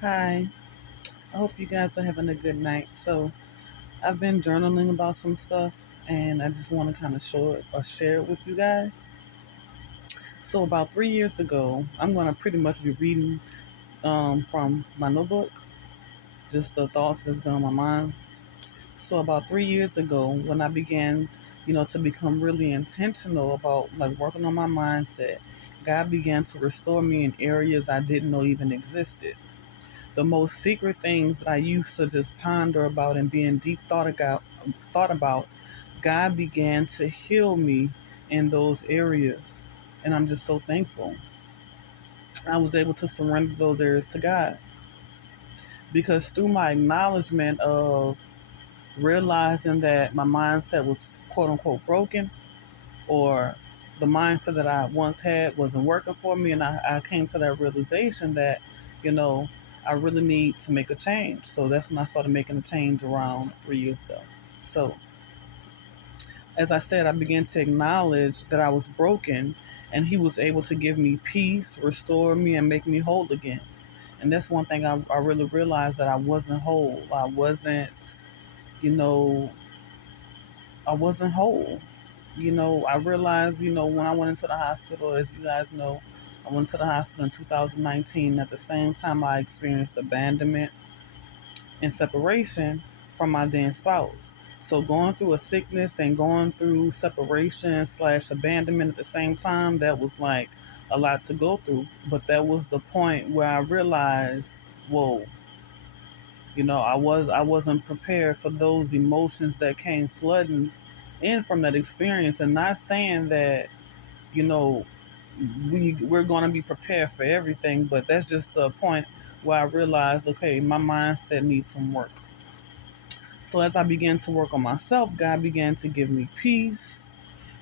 Hi, I hope you guys are having a good night. So, I've been journaling about some stuff and I just want to kind of show it or share it with you guys. So, about 3 years ago, I'm going to pretty much be reading from my notebook, just the thoughts that's been on my mind. So, about 3 years ago, when I began, to become really intentional about like working on my mindset, God began to restore me in areas I didn't know even existed. The most secret things that I used to just ponder about and be in deep thought about, God began to heal me in those areas. And I'm just so thankful. I was able to surrender those areas to God because through my acknowledgement of realizing that my mindset was quote unquote broken, or the mindset that I once had wasn't working for me, and I came to that realization that, you know, I really need to make a change. So that's when I started making a change around 3 years ago. So, as I said, I began to acknowledge that I was broken, and He was able to give me peace, restore me, and make me whole again. And that's one thing I really realized, that I wasn't whole. You know, I wasn't whole. I realized, when I went into the hospital, as you guys know, I went to the hospital in 2019. At the same time, I experienced abandonment and separation from my then spouse. So going through a sickness and going through separation slash abandonment at the same time, that was like a lot to go through. But that was the point where I realized, whoa, I wasn't prepared for those emotions that came flooding in from that experience. And not saying that, you know, we're going to be prepared for everything, but that's just the point where I realized, okay, my mindset needs some work. So as I began to work on myself, God began to give me peace.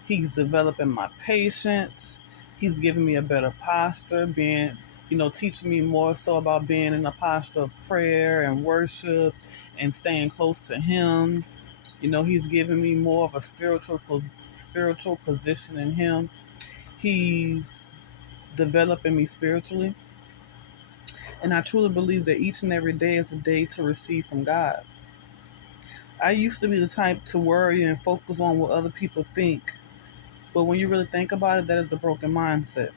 He's developing my patience. He's giving me a better posture, teaching me more so about being in a posture of prayer and worship and staying close to Him. He's giving me more of a spiritual position in Him. He's developing me spiritually. And I truly believe that each and every day is a day to receive from God. I used to be the type to worry and focus on what other people think. But when you really think about it, that is a broken mindset.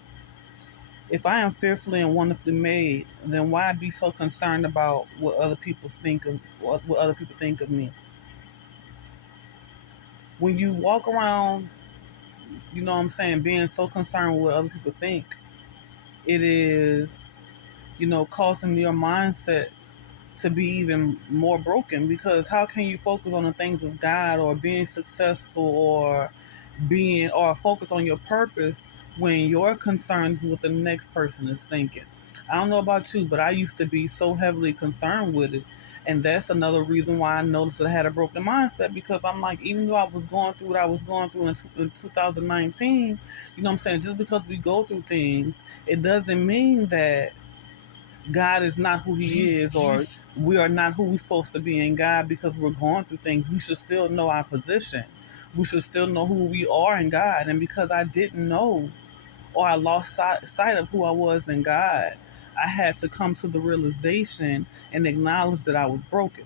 If I am fearfully and wonderfully made, then why be so concerned about what other people think of me? When you walk around, being so concerned with what other people think, it is, causing your mindset to be even more broken, because how can you focus on the things of God or being successful or focus on your purpose when your concerns with the next person is thinking? I don't know about you, but I used to be so heavily concerned with it. And that's another reason why I noticed that I had a broken mindset, because I'm like, even though I was going through what I was going through in 2019, just because we go through things, it doesn't mean that God is not who He is, or we are not who we're supposed to be in God because we're going through things. We should still know our position. We should still know who we are in God. And because I didn't know, or I lost sight of who I was in God, I had to come to the realization and acknowledge that I was broken.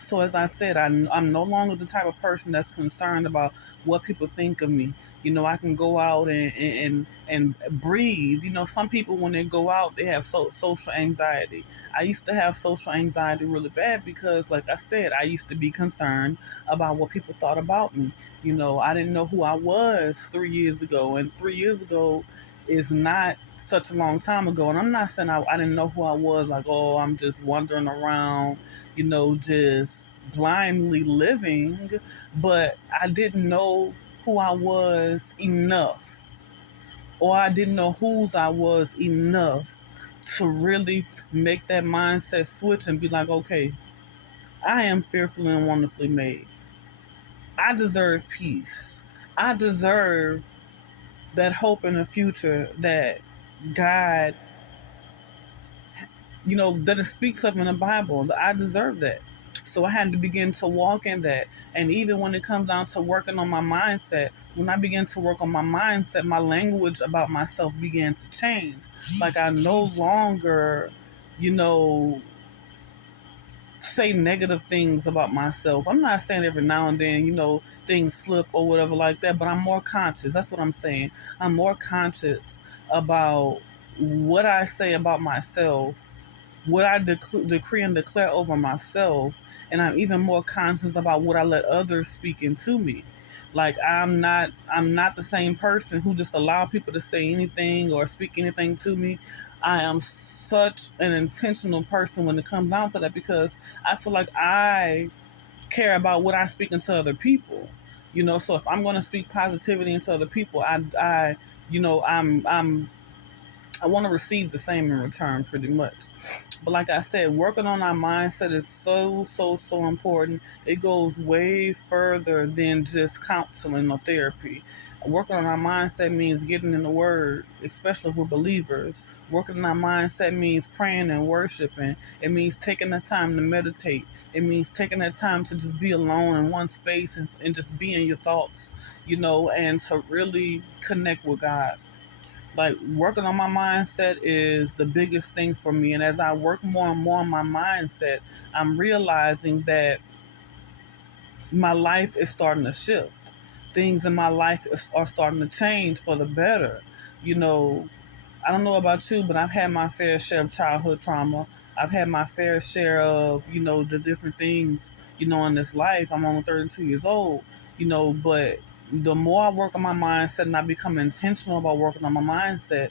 So as I said, I'm no longer the type of person that's concerned about what people think of me. I can go out and breathe. Some people, when they go out, they have social anxiety. I used to have social anxiety really bad because, like I said, I used to be concerned about what people thought about me. I didn't know who I was 3 years ago, and 3 years ago is not such a long time ago. And I'm not saying I didn't know who I was, like, oh, I'm just wandering around, just blindly living, but I didn't know who I was enough, or I didn't know whose I was enough to really make that mindset switch and be like, okay, I am fearfully and wonderfully made. I deserve peace. I deserve that hope in the future that God, that it speaks of in the Bible. I deserve that. So I had to begin to walk in that. And even when it comes down to working on my mindset, when I began to work on my mindset, my language about myself began to change. Like, I no longer you know, say negative things about myself. I'm not saying every now and then, things slip or whatever like that, but I'm more conscious. That's what I'm saying. I'm more conscious about what I say about myself, what I decree and declare over myself, and I'm even more conscious about what I let others speak into me. Like I'm not the same person who just allow people to say anything or speak anything to me. I am such an intentional person when it comes down to that, because I feel like I care about what I speak into other people. So if I'm going to speak positivity into other people, I want to receive the same in return, pretty much. But like I said, working on our mindset is so, so, so important. It goes way further than just counseling or therapy. Working on our mindset means getting in the Word, especially if we're believers. Working on our mindset means praying and worshiping. It means taking the time to meditate. It means taking that time to just be alone in one space and just be in your thoughts, and to really connect with God. Like working on my mindset is the biggest thing for me. And as I work more and more on my mindset, I'm realizing that my life is starting to shift. Things in my life are starting to change for the better. You know, I don't know about you, but I've had my fair share of childhood trauma. I've had my fair share of, the different things, in this life. I'm only 32 years old, but the more I work on my mindset and I become intentional about working on my mindset,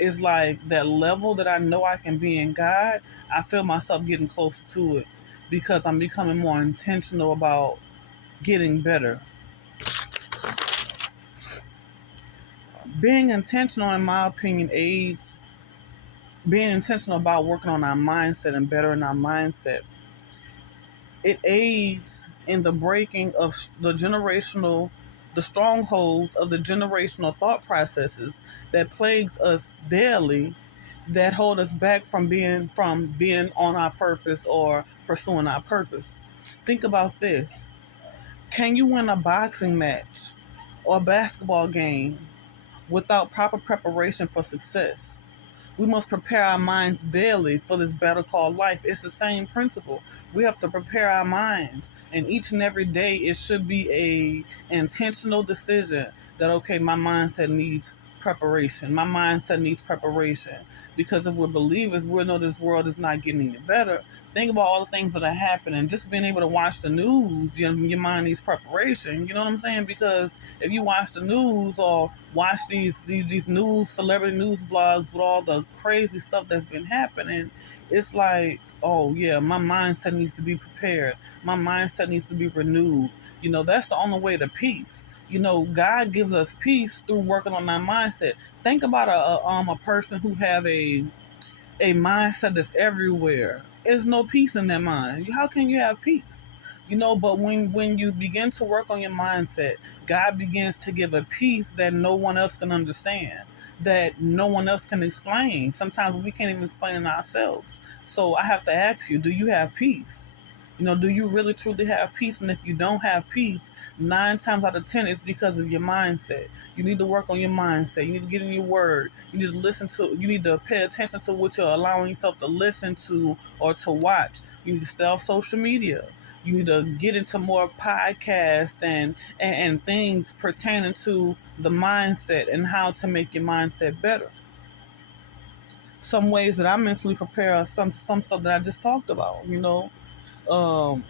it's like that level that I know I can be in God, I feel myself getting closer to it because I'm becoming more intentional about getting better. Being intentional, in my opinion, aids being intentional about working on our mindset and bettering our mindset. It aids in the breaking of the strongholds of the generational thought processes that plagues us daily, that hold us back from being on our purpose or pursuing our purpose. Think about this. Can you win a boxing match or a basketball game without proper preparation for success? We must prepare our minds daily for this battle called life. It's the same principle. We have to prepare our minds, and each and every day it should be a intentional decision that okay, my mindset needs preparation. My mindset needs preparation because if we're believers, we'll know this world is not getting any better. Think about all the things that are happening. Just being able to watch the news, your mind needs preparation. You know what I'm saying? Because if you watch the news or watch these news celebrity news blogs with all the crazy stuff that's been happening, it's like, oh yeah, my mindset needs to be prepared. My mindset needs to be renewed. That's the only way to peace. God gives us peace through working on our mindset. Think about a person who have a mindset that's everywhere. There's no peace in that mind. How can you have peace? But when you begin to work on your mindset, God begins to give a peace that no one else can understand, that no one else can explain. Sometimes we can't even explain it ourselves. So I have to ask you, do you have peace? Do you really truly have peace? And if you don't have peace, 9 times out of 10, it's because of your mindset. You need to work on your mindset. You need to get in your word. You need to pay attention to what you're allowing yourself to listen to or to watch. You need to stay off social media. You need to get into more podcasts and things pertaining to the mindset and how to make your mindset better. Some ways that I mentally prepare are some stuff that I just talked about. Um,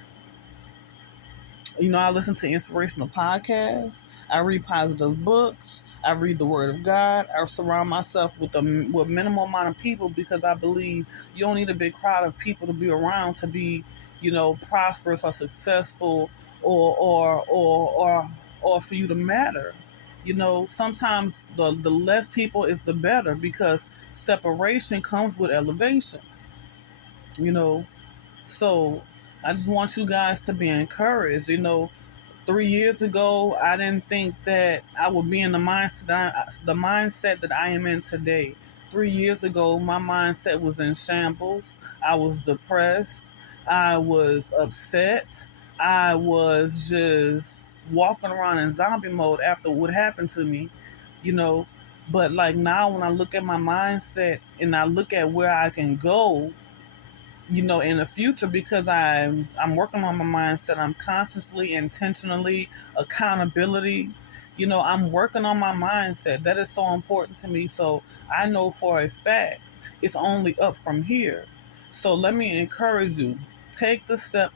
I listen to inspirational podcasts. I read positive books. I read the Word of God. I surround myself with minimal amount of people because I believe you don't need a big crowd of people to be around to be, prosperous or successful or for you to matter. Sometimes the less people is the better because separation comes with elevation. You know, so I just want you guys to be encouraged. 3 years ago, I didn't think that I would be in the mindset that I am in today. 3 years ago, my mindset was in shambles. I was depressed. I was upset. I was just walking around in zombie mode after what happened to me, you know. But like now, when I look at my mindset and I look at where I can go, in the future, because I'm working on my mindset. I'm consciously, intentionally, accountability. I'm working on my mindset. That is so important to me. So I know for a fact it's only up from here. So let me encourage you. Take the step